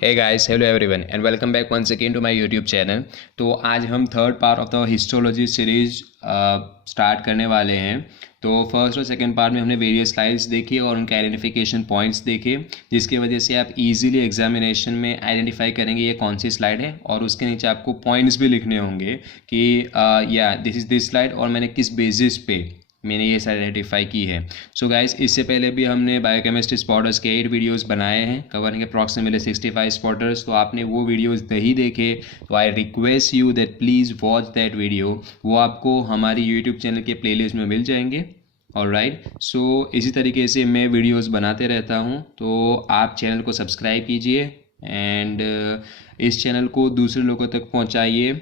Hey guys, hello everyone and welcome back once again to my YouTube channel. तो आज हम third part of the histology series start करने वाले हैं। तो फर्स्ट और सेकंड पार्ट में हमने वेरियस स्लाइड्स देखी और उनके आइडेंटिफिकेशन पॉइंट्स देखे, जिसकी वजह से आप इजीली एग्जामिनेशन में आइडेंटिफाई करेंगे ये कौन सी स्लाइड है, और उसके नीचे आपको पॉइंट्स भी लिखने होंगे कि या दिस इज़ दिस स्लाइड और मैंने किस बेसिस पे मैंने ये सारी आइडेंटिफाई की है। सो गाइस, इससे पहले भी हमने बायोकेमिस्ट्री स्पॉटर्स के 8 वीडियोस बनाए हैं कवरिंग अप्रॉक्सीमेटली 65 स्पॉटर्स। तो आपने वो वीडियोस नहीं देखे तो I request you that please watch that video. वो आपको हमारी यूट्यूब चैनल के प्लेलिस्ट में मिल जाएंगे। ऑलराइट, सो इसी तरीके से मैं वीडियोस बनाते रहता हूँ, तो आप चैनल को सब्सक्राइब कीजिए एंड इस चैनल को दूसरे लोगों तक पहुँचाइए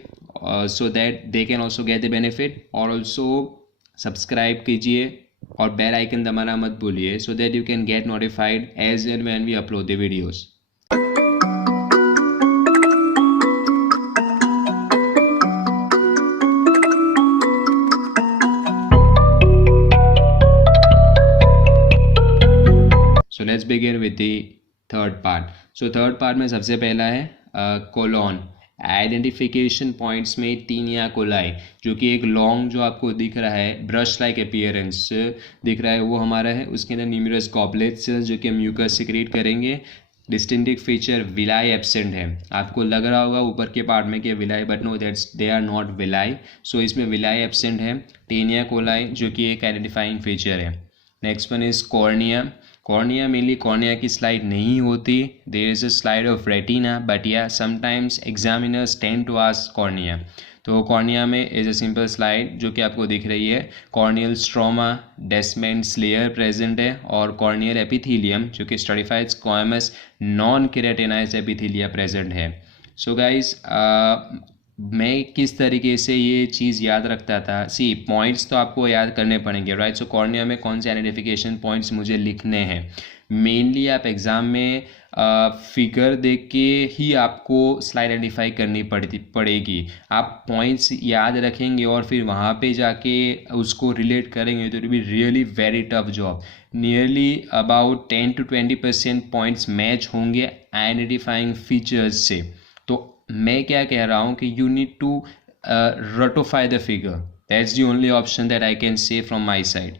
so that they can also get the benefit. और ऑल्सो सब्सक्राइब कीजिए और बेल आइकन दबाना मत भूलिए so that you can get notified as and when we upload the videos. So let's begin with the third part. So third part में सबसे पहला है कोलॉन। आइडेंटिफिकेशन पॉइंट्स में तीनिया कोलाई, जो कि एक लॉन्ग जो आपको दिख रहा है ब्रश लाइक अपीयरेंस दिख रहा है, वो हमारा है। उसके अंदर न्यूमरस गॉबलेट सेल्स जो कि म्यूकस सिक्रीट करेंगे। डिस्टिंक्टिव फीचर विलाई एब्सेंट है। आपको लग रहा होगा ऊपर के पार्ट में कि villi, but no, that's they are not villi. So इसमें विलाई एब्सेंट है। टेनिया कोलाई जो कि एक आइडेंटिफाइंग फीचर है। Next one is cornea. Cornea mainly cornea की स्लाइड नहीं होती, there is a slide of retina, but या sometimes examiners tend to ask cornea. तो कॉर्निया में इज अ सिंपल स्लाइड जो कि आपको दिख रही है। Corneal stroma, descemet's layer present है, और कॉर्नियल एपिथेलियम जो कि stratified squamous non keratinized epithelia present है। सो गाइस, मैं किस तरीके से ये चीज़ याद रखता था, सी पॉइंट्स तो आपको याद करने पड़ेंगे, राइट। सो कॉर्निया में कौन से आइडेंटिफिकेशन पॉइंट्स मुझे लिखने हैं। मेनली आप एग्ज़ाम में फिगर देख के ही आपको स्लाइड आइडेंटिफाई करनी पड़ेगी। आप पॉइंट्स याद रखेंगे और फिर वहाँ पे जाके उसको रिलेट करेंगे तो it be really very tough job. Nearly about 10 to 20% points match होंगे आइडेंटिफाइंग फीचर्स से। तो मैं क्या कह रहा हूँ कि you need to ratify the figure, that's the only option that I can say from my side.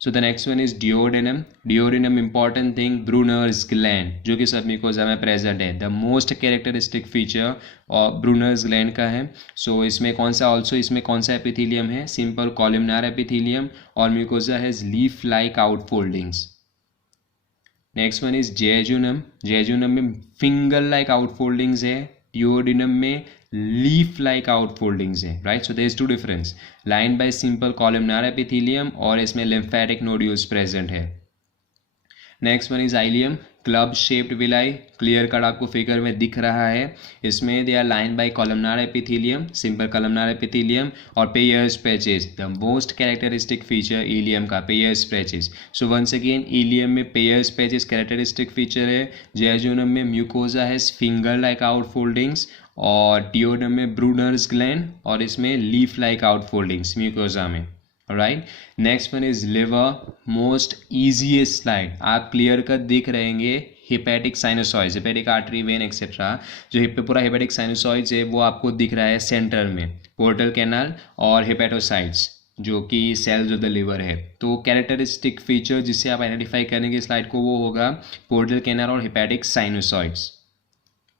So the next one is duodenum. Duodenum important thing, brunner's gland जो कि सब म्यूकोजा में प्रेजेंट है। द मोस्ट कैरेक्टरिस्टिक फीचर और brunner's gland का है। सो इसमें कौन सा ऑल्सो इसमें कौन सा एपिथेलियम है, सिंपल कॉलमनार एपिथेलियम, और mucosa has leaf like outfoldings. Next one is jejunum. Jejunum में फिंगर लाइक आउटफोल्डिंग्स है, डिओडिनम में लीफ लाइक आउटफोल्डिंग्स है, right. So there is two difference, line by simple columnar epithelium और इसमें lymphatic nodules present है। Next one is ileum, club shaped villi, clear cut आपको figure में दिख रहा है। इसमें they are line by columnar epithelium, simple columnar epithelium, और Peyer's patches, the most characteristic feature ileum का Peyer's patches. So once again ileum में Peyer's patches characteristic feature है। जेजुनम में mucosa has finger like outfoldings, और duodenum में Brunner's gland, और इसमें leaf like outfoldings mucosa में, right. Next one is liver, most easiest slide, आप clear cut दिख रहेंगे। Hepatic sinusoids, hepatic artery vein etcetera, जो पूरा हिपैटिक साइनोसॉइड्स है वो आपको दिख रहा है सेंटर में, पोर्टल कैनाल और हिपैटोसाइट्स जो कि सेल्स ऑफ द लिवर है। तो कैरेक्टरिस्टिक फीचर जिससे आप आइडेंटिफाई करेंगे स्लाइड को वो होगा पोर्टल कैनाल और hepatic sinusoids.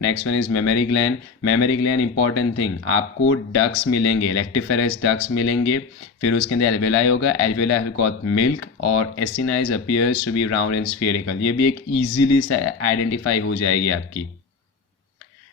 Next one is mammary gland. Mammary gland important thing, आपको डक्स मिलेंगे, लेक्टिफेरस डक्स मिलेंगे, फिर उसके अंदर एल्वेलाई होगा, एल्वेलाई हैव गॉट मिल्क, और acini appears to be round and spherical. ये भी एक इजीली आइडेंटिफाई हो जाएगी आपकी।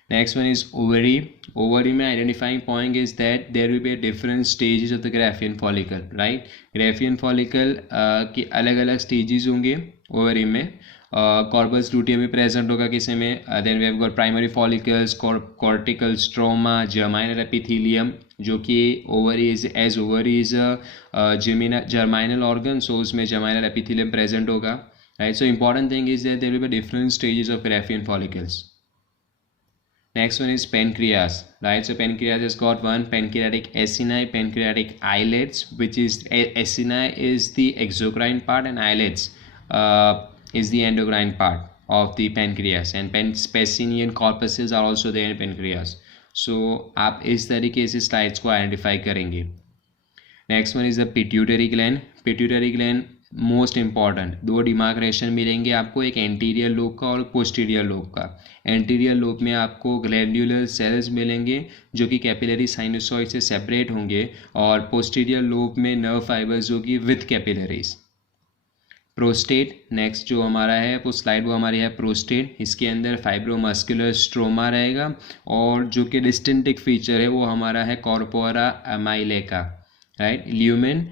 Next one is ovary. Ovary में identifying point is that there will be different stages of the Graafian follicle, right. Graafian follicle की अलग अलग स्टेजेस होंगे ओवरी में। कॉर्पस लूटियम भी प्रेजेंट होगा किसी में। Then we have got primary follicles, cortical stroma, germinal epithelium, जो कि ovary is germinal organ, so उसमें जर्माइनल एपिथेलियम प्रेजेंट होगा, right. So important thing is that there will be different stages of Graafian follicles. Next one is pancreas, right? So pancreas has got one pancreatic acini, pancreatic islets, which is acini is the exocrine part and islets is the endocrine part. of the pancreas and Pacinian corpuscles are also there in pancreas. So आप इस तरीके से slides को identify करेंगे. Next one is the pituitary gland. Pituitary gland most important. दो demarcation मिलेंगे आपको, एक एंटीरियर लोब का और पोस्टीरियर लोब का. एंटीरियर लोब में आपको ग्लैंडुलर सेल्स मिलेंगे जो कि कैपिलरी साइनोसॉइड से सेपरेट होंगे, और पोस्टीरियर लोब में नर्व फाइबर्स होगी विथ कैपिलरीज. प्रोस्टेट नेक्स्ट जो हमारा है वो स्लाइड वो हमारी है प्रोस्टेट. इसके अंदर फाइब्रोमस्कुलर स्ट्रोमा रहेगा, और जो कि डिस्टिंक्टिव फीचर है वो हमारा है कॉर्पोरा अमाइलेका, राइट. ल्यूमेन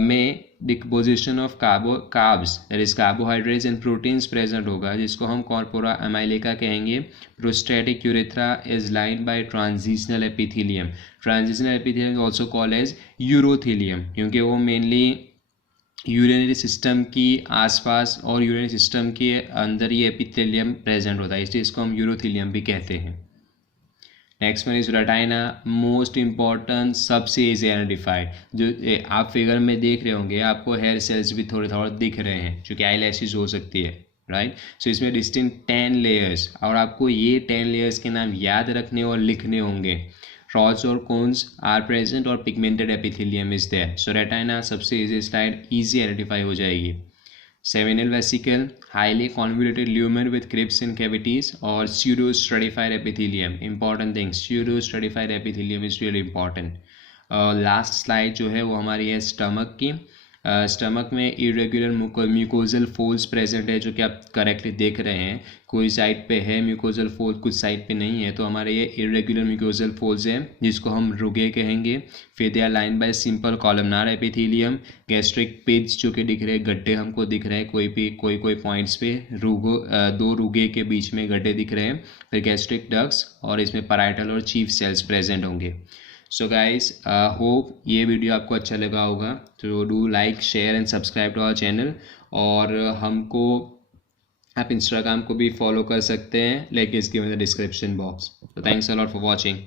में decomposition of carbs that is carbohydrates and proteins present होगा, जिसको हम कॉर्पोरा अमाइलेका कहेंगे. Prostatic urethra is lined by transitional epithelium. Transitional epithelium is also called as urothelium, क्योंकि वो मेनली यूरिनरी सिस्टम की आसपास और यूरिनरी सिस्टम के अंदर ये एपिथेलियम प्रेजेंट होता है, इसलिए इसको हम यूरोथेलियम भी कहते हैं. Next one is retina. Most important सबसे इज आइडेंटिफाइड. जो आप फिगर में देख रहे होंगे आपको हेयर सेल्स भी थोड़े थोड़े दिख रहे हैं, जो कि आईलैशेस हो सकती है, राइट. सो इसमें डिस्टिंक्ट 10 लेयर्स, और आपको ये 10 लेयर्स के नाम याद रखने और लिखने होंगे. rods or cones are present और pigmented epithelium is there. So retina सबसे easy slide easy identify हो जाएगी. Seminal vesicle, highly convoluted lumen with crypts and cavities, और pseudo stratified epithelium. Important thing, pseudo stratified epithelium is really important. Last slide जो है वो हमारी है stomach की. स्टमक में इरेगुलर म्यूकोजल फोल्ड्स प्रेजेंट है, जो कि आप करेक्टली देख रहे हैं. कोई साइड पे है म्यूकोजल फोल्ड, कुछ साइड पे नहीं है, तो हमारे ये इरेगुलर म्यूकोजल फोल्ड्स हैं जिसको हम रुगे कहेंगे. फिर they are line by simple columnar epithelium. Gastric pits जो कि दिख रहे हैं, गड्ढे हमको दिख रहे हैं कोई पॉइंट्स पे. दो रुगे के बीच में गड्ढे दिख रहे हैं. फिर गैस्ट्रिक डक्ट्स, और इसमें पैराइटल और चीफ सेल्स प्रेजेंट होंगे. सो गाइज होप ये वीडियो आपको अच्छा लगा होगा. तो do like share and subscribe to our channel, और हमको आप इंस्टाग्राम को भी फॉलो कर सकते हैं, link is given in the description box. तो thanks a lot for watching.